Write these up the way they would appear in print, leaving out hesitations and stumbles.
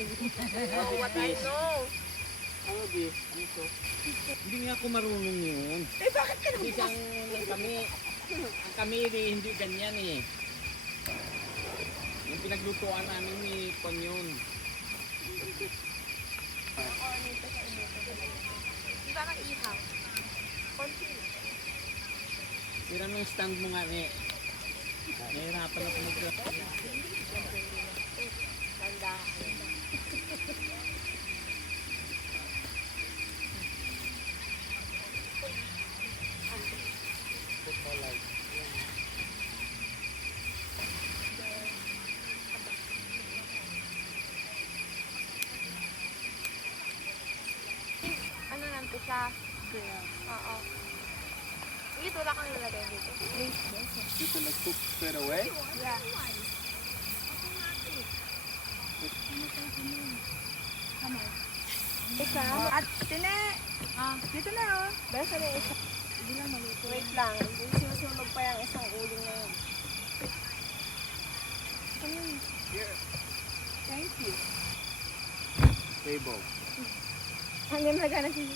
Oh, what I know. Ano di? Ano to? Hindi nga ako marunong yun. Eh, bakit ka Hindi siyang kami. Ang kami hindi ganyan eh. Yung pinaglutuan namin ni Pon yun. Di ba kang ihaw? Konti na. Sira ng stand mo nga eh. Nahirapan ako mag-. Tanda. Ano nanto siya? Oo. Dito wala kang nilagay dito. Dito nag-cook straight away? Yeah. Isa. At tine. Dito na oh. Besa na isa. Hindi lang maluto. Wait lang. Hindi sinusunog pa yung isang uling na yun. Here. Thank you. Table. Hanggang magana si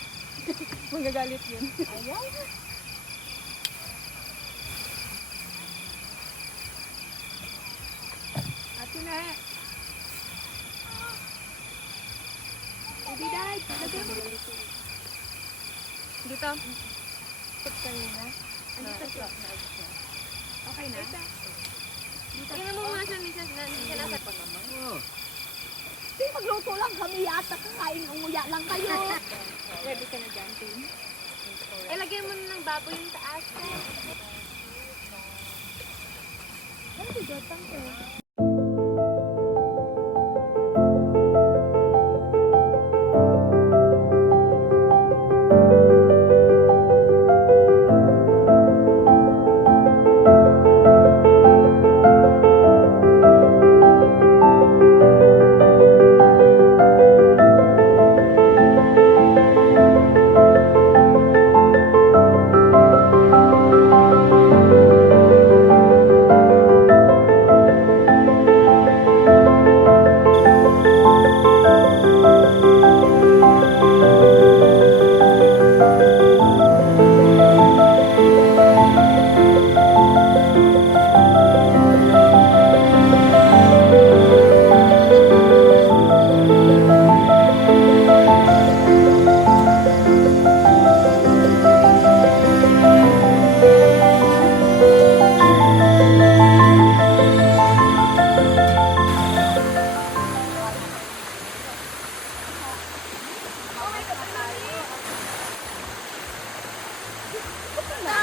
magagalit yun. Ayaw. Ate na. Baby died. Lagyan mo. Dito. Put kanina. Ano sa okay na? Tingnan mo muna siya, Lisa. Hindi ka nasa pa naman. Oh. Di magluto lang kami yata, kakain umuya lang kayo. Ready ka na dyan, Tim? Eh, lagyan mo na ng baboy yung taas. Ano ba dyan ko?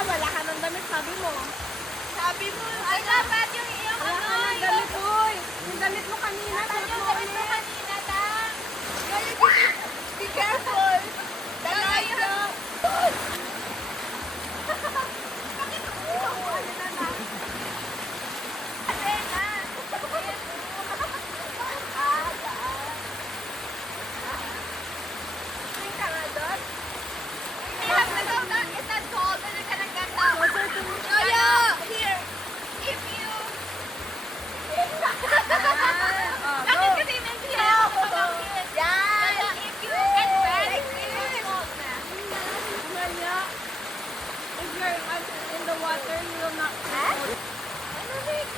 Wala ka ng damit, sabi mo. Sabi mo, ay dapat yung iyong ano. Wala ka ng damit, uy. Yung damit mo kanina. Dapat yung damit mo kanina lang. Be careful. Dalawa yun. Bakit ako? Ano na lang? Kasi na. Saan? Tingin ka nga doon. You have to go down. Is that cold? Then you cannot get down. Yoyo! Here. If you... Bakit kasi may siya? Yan! If you get wet, it's cold na. If you're in the water, you will not Ha? Ano ba yung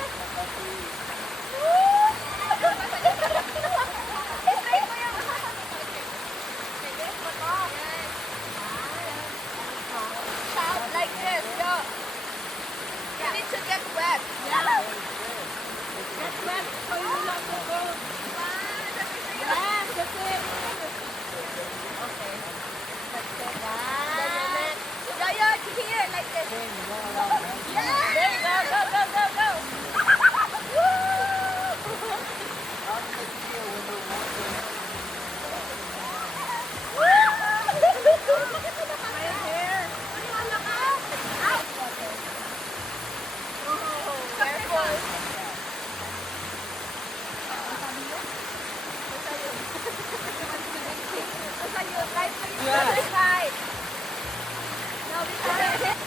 Straight mo yung... Straight mo to. Shout like this, yo. You need to get wet. get wet, so you will not go cold. Yes, that's it. Okay. That's it. Yan. Yo, here, like this. Yeah. There you go, go. My hair. Maniwala ka? Out. Careful. Right to the other side. No, this side.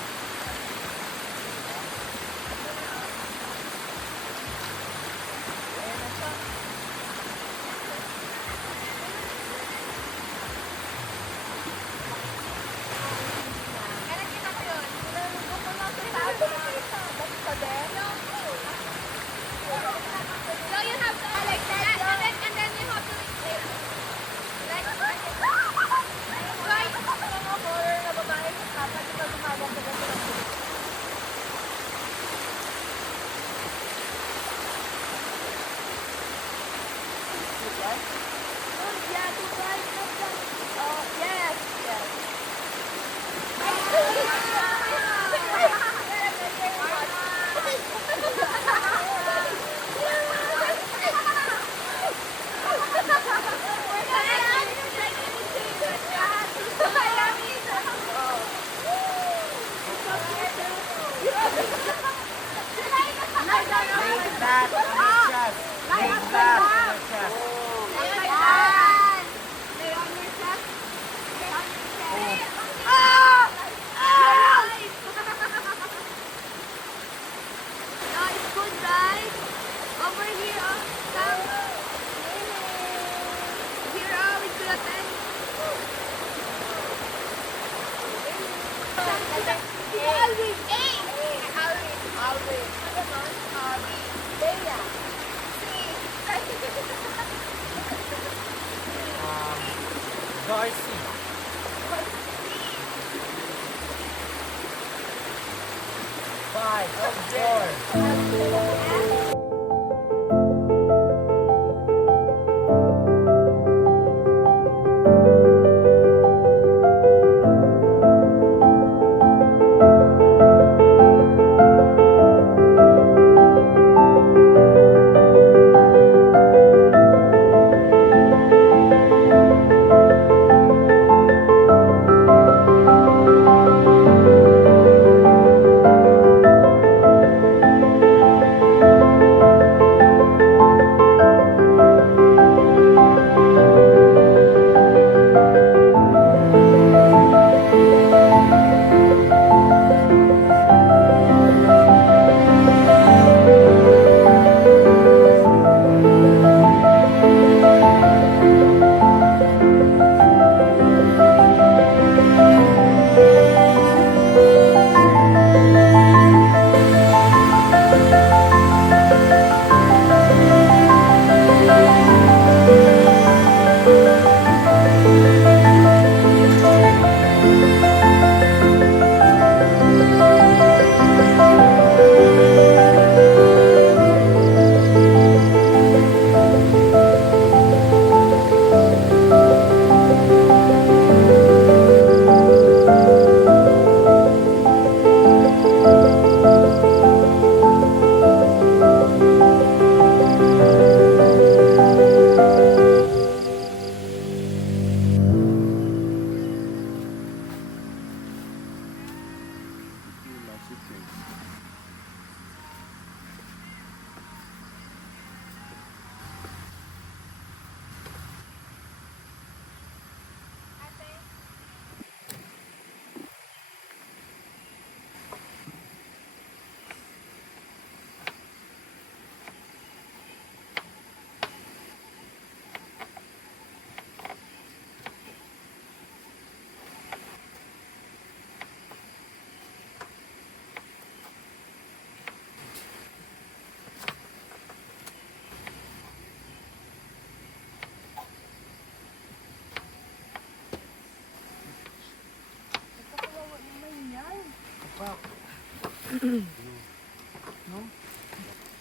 Garcia. 5, 4.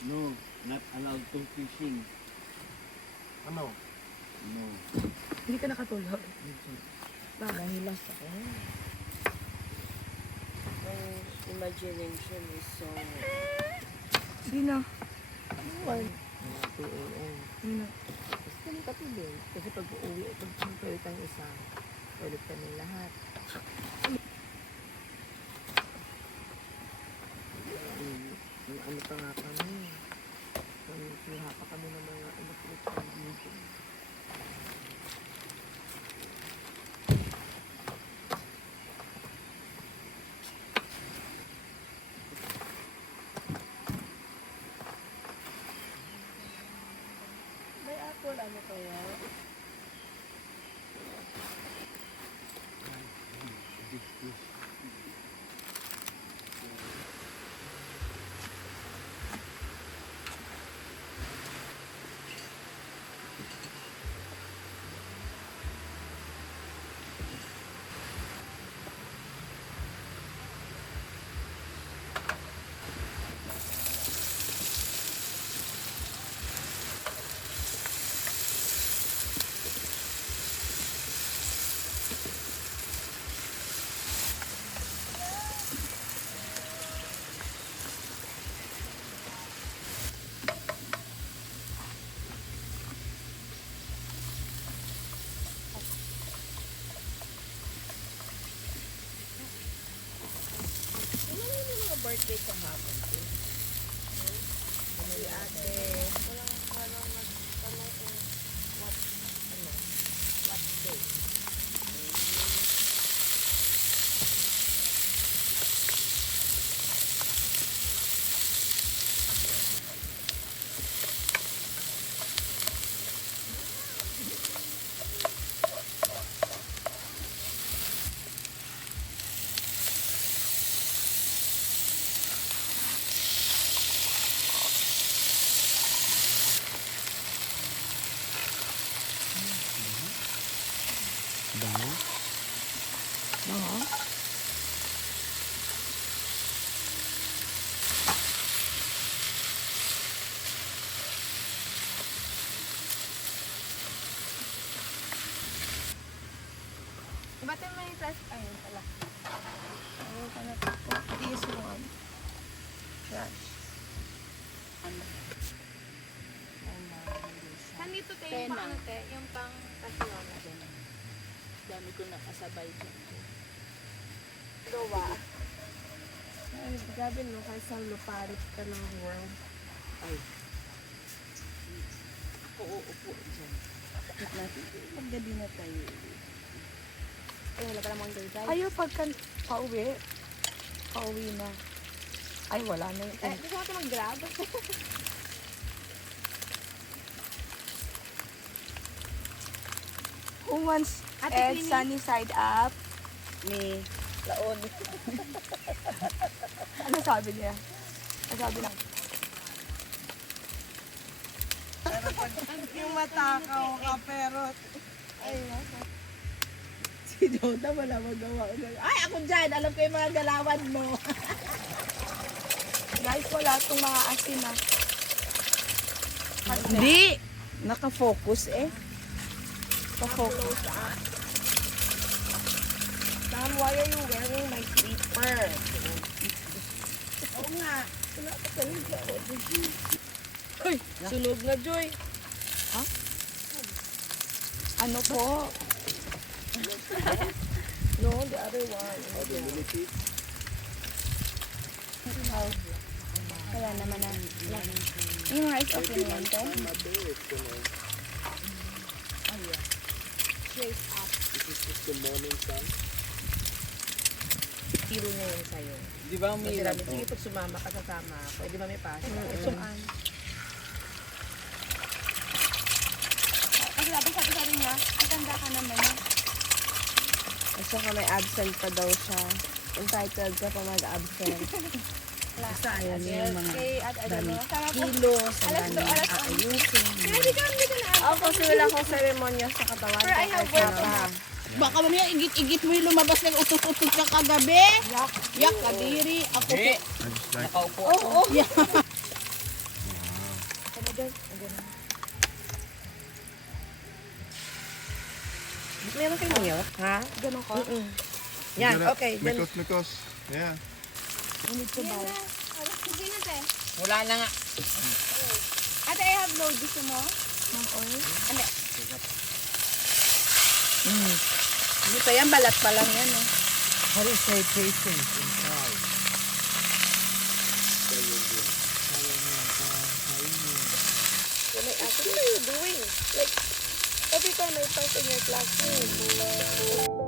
No, not allowed to fishing. Ano? No. Hindi ka nakatulog. Nahilas ako. My imagination is so... Sino? Mga 2 a.m. Sino? Gusto kami katulog. Kasi pag uuwi, pag tuloy tayong isa, ulit kami lahat. Ano pa nga kami? Kuha pa kami ng mga electric dito. May apple ano kaya? Birthday kahapon ko. Si ate, walang nagtanong kung what day. Bango. Oo. Ba't yung may press? Ayun pala. Ayun pala. This one. Trash. Saan dito te? Yung pang ano te? Yung pang kasyola. Dami ko nakasabay dyan. Gawa. Ay, grabe no. Kahit sa luparit ka ng world. Ay. Ako uupo dyan. Bakit natin? Maggabi na tayo. Ay, wala pala mong dirty. Ayaw pagka pauwi. Pauwi na. Ay, wala na yun. Eh, gusto mo ito mag-grab? Who wants Ate egg Queenie? sunny side up? Ni Laon. Ano sabi niya? Ano sabi lang? Yung matakaw ka, pero... Si Joda wala magawa. Ay, ako dyan. Alam ko yung mga galawan mo. Guys, wala itong mga asin na. Hindi. Naka-focus eh. Pa-focus. Sam, why are you wearing my slipper? Oo nga. Wala ka talaga. Uy, sunog na, Joy. Ano po? No, the other one. Kaya naman na. Yung rice okay na yan, te? Tiro niya yun sa'yo. Di ba may Sige, sige, pag sumama ka, sasama ako. Pwede ba may pasok? Sumaan. Ay, grabe, sabi niya, matanda ka naman eh. At saka may absent pa daw siya. Entitled ka pa mag-absent. Basta ayaw niya yung mga Okay, at ano, tama po. kilo sa Alas dami do, alas aayusin. Kaya hindi ka na. Ako kasi wala akong seremonya sa katawan. Pero I have work na. Baka mamaya igit-igit mo yung lumabas ng utot-utot ka kagabi. Yak, kadiri. Ako po. nakaupo Oo. Meron kayo milk, ha? Ganun ka? Yan, okay. Then, Mikos. Yeah. sige na, te. Wala na nga. Ate, I have load. Gusto mo? Mang oil? Hindi pa yan, balat pa lang yan, eh. What is say patience inside? What are you doing? Like, every time I talk in your classroom.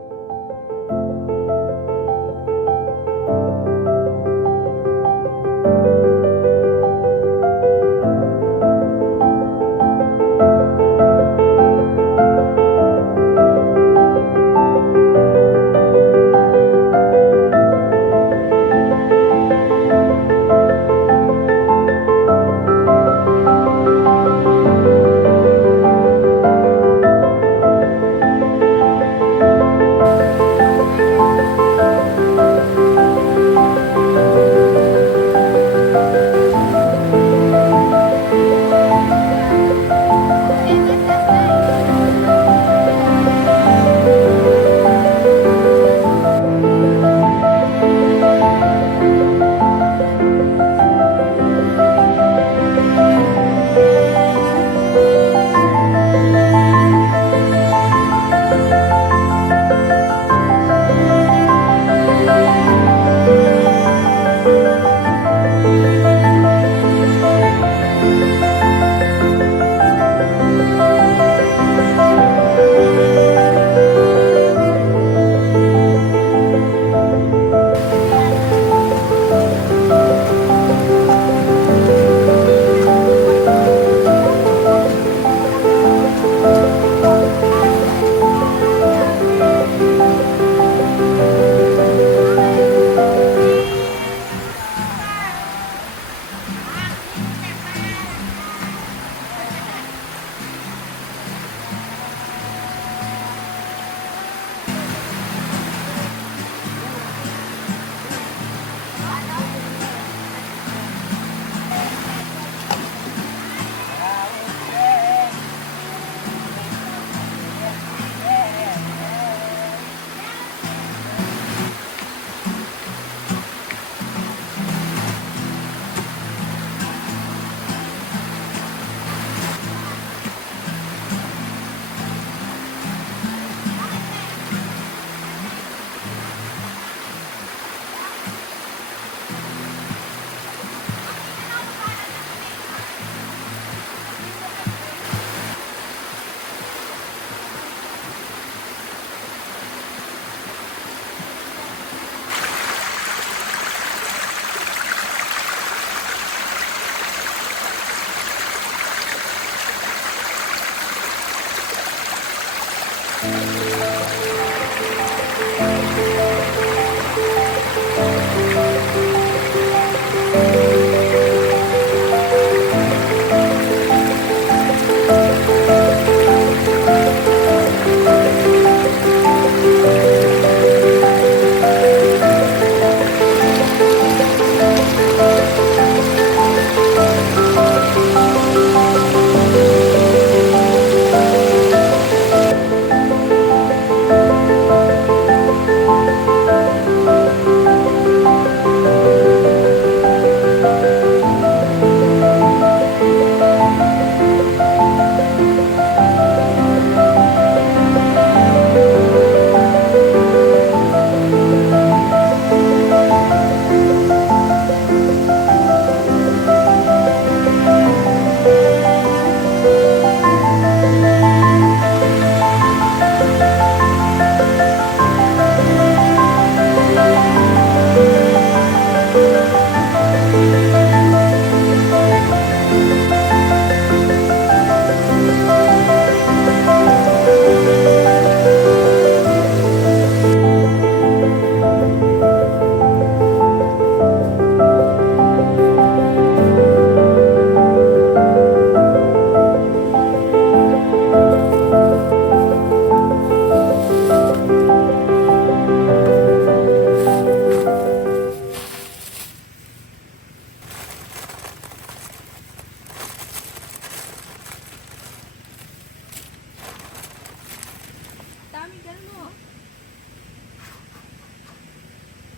Dami ganun mo.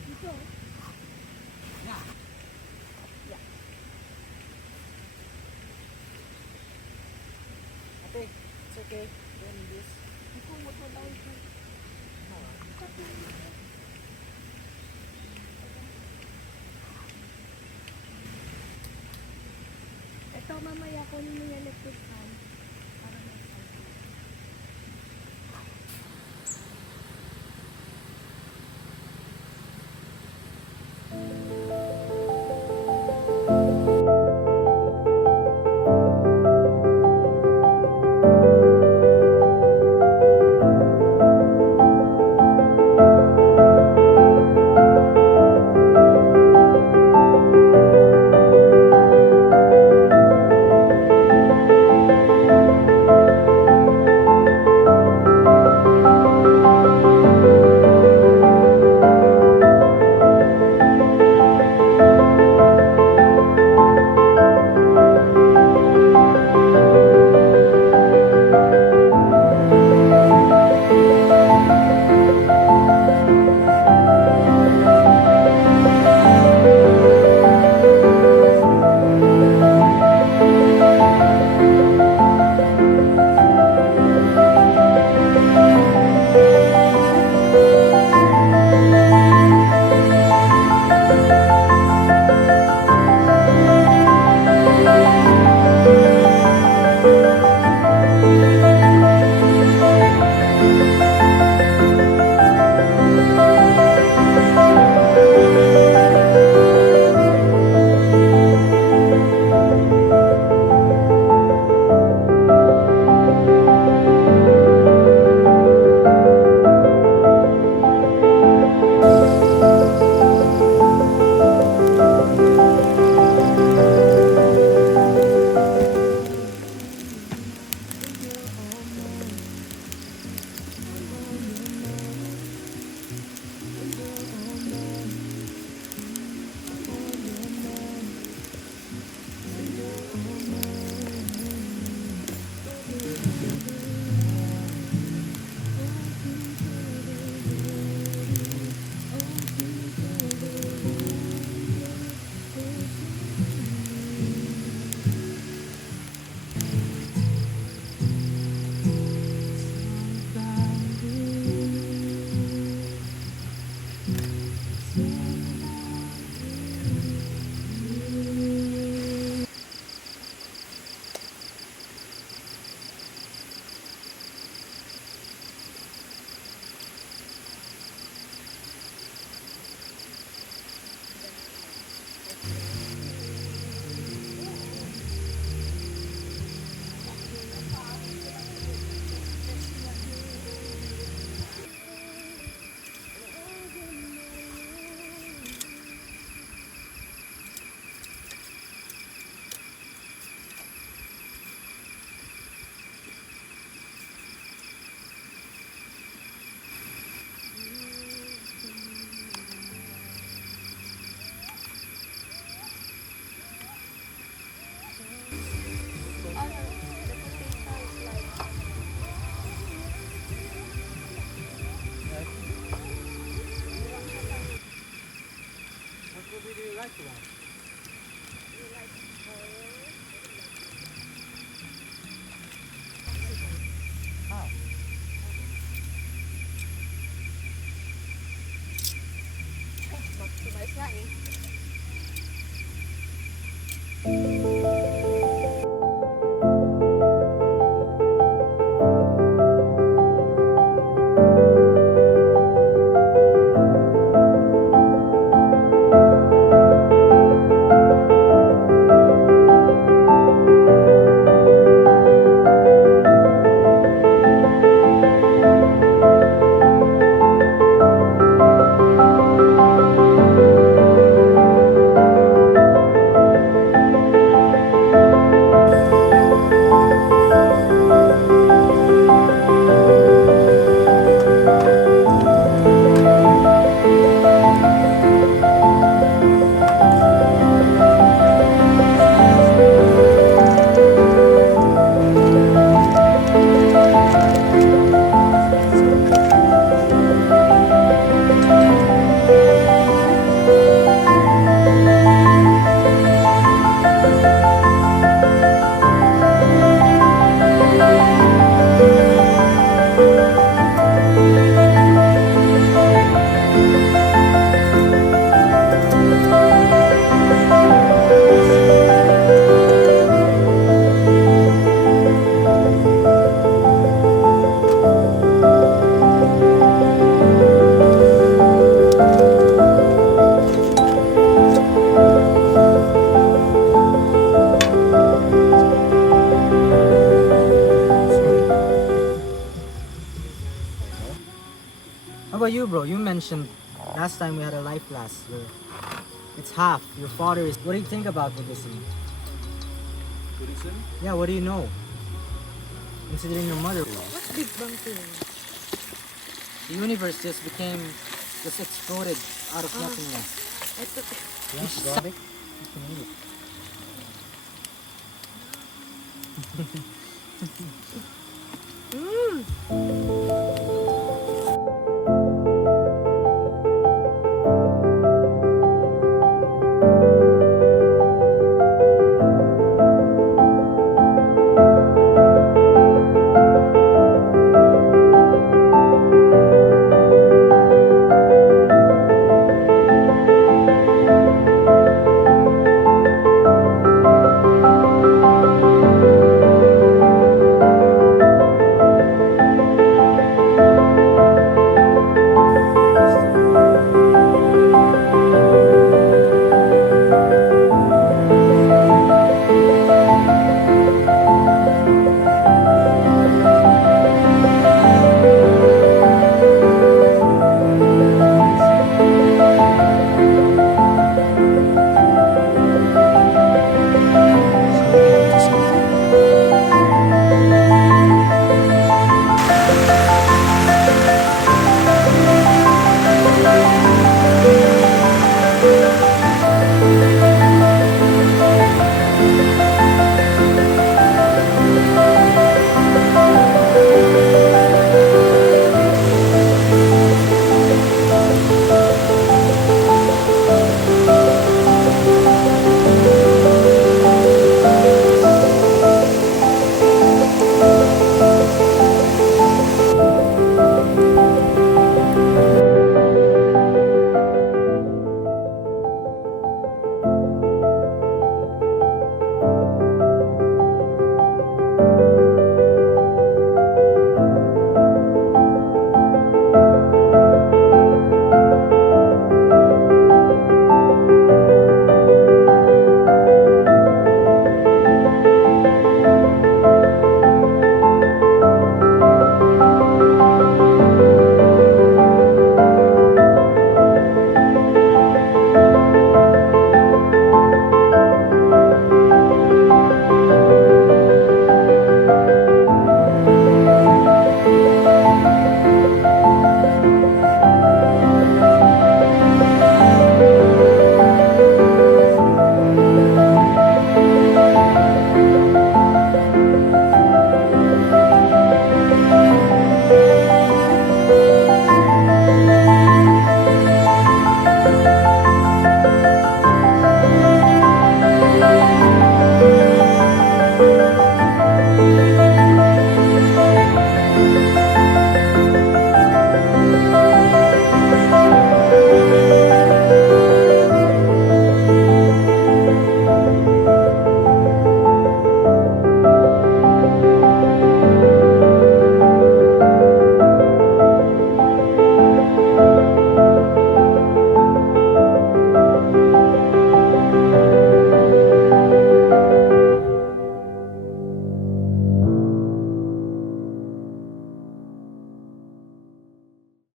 Dito. Ate, it's okay. Doing this. Kumot mo daw ito. Ito mamaya kunin mo yung electric fan. Para may eh. How about you, bro? You mentioned last time we had a life class where it's half. Your father is. What do you think about Buddhism? Tourism? Yeah, what do you know? Considering your mother. What's Big Bang Theory? The universe just exploded out of nothingness. Ito. Yeah, Robert. You can eat it.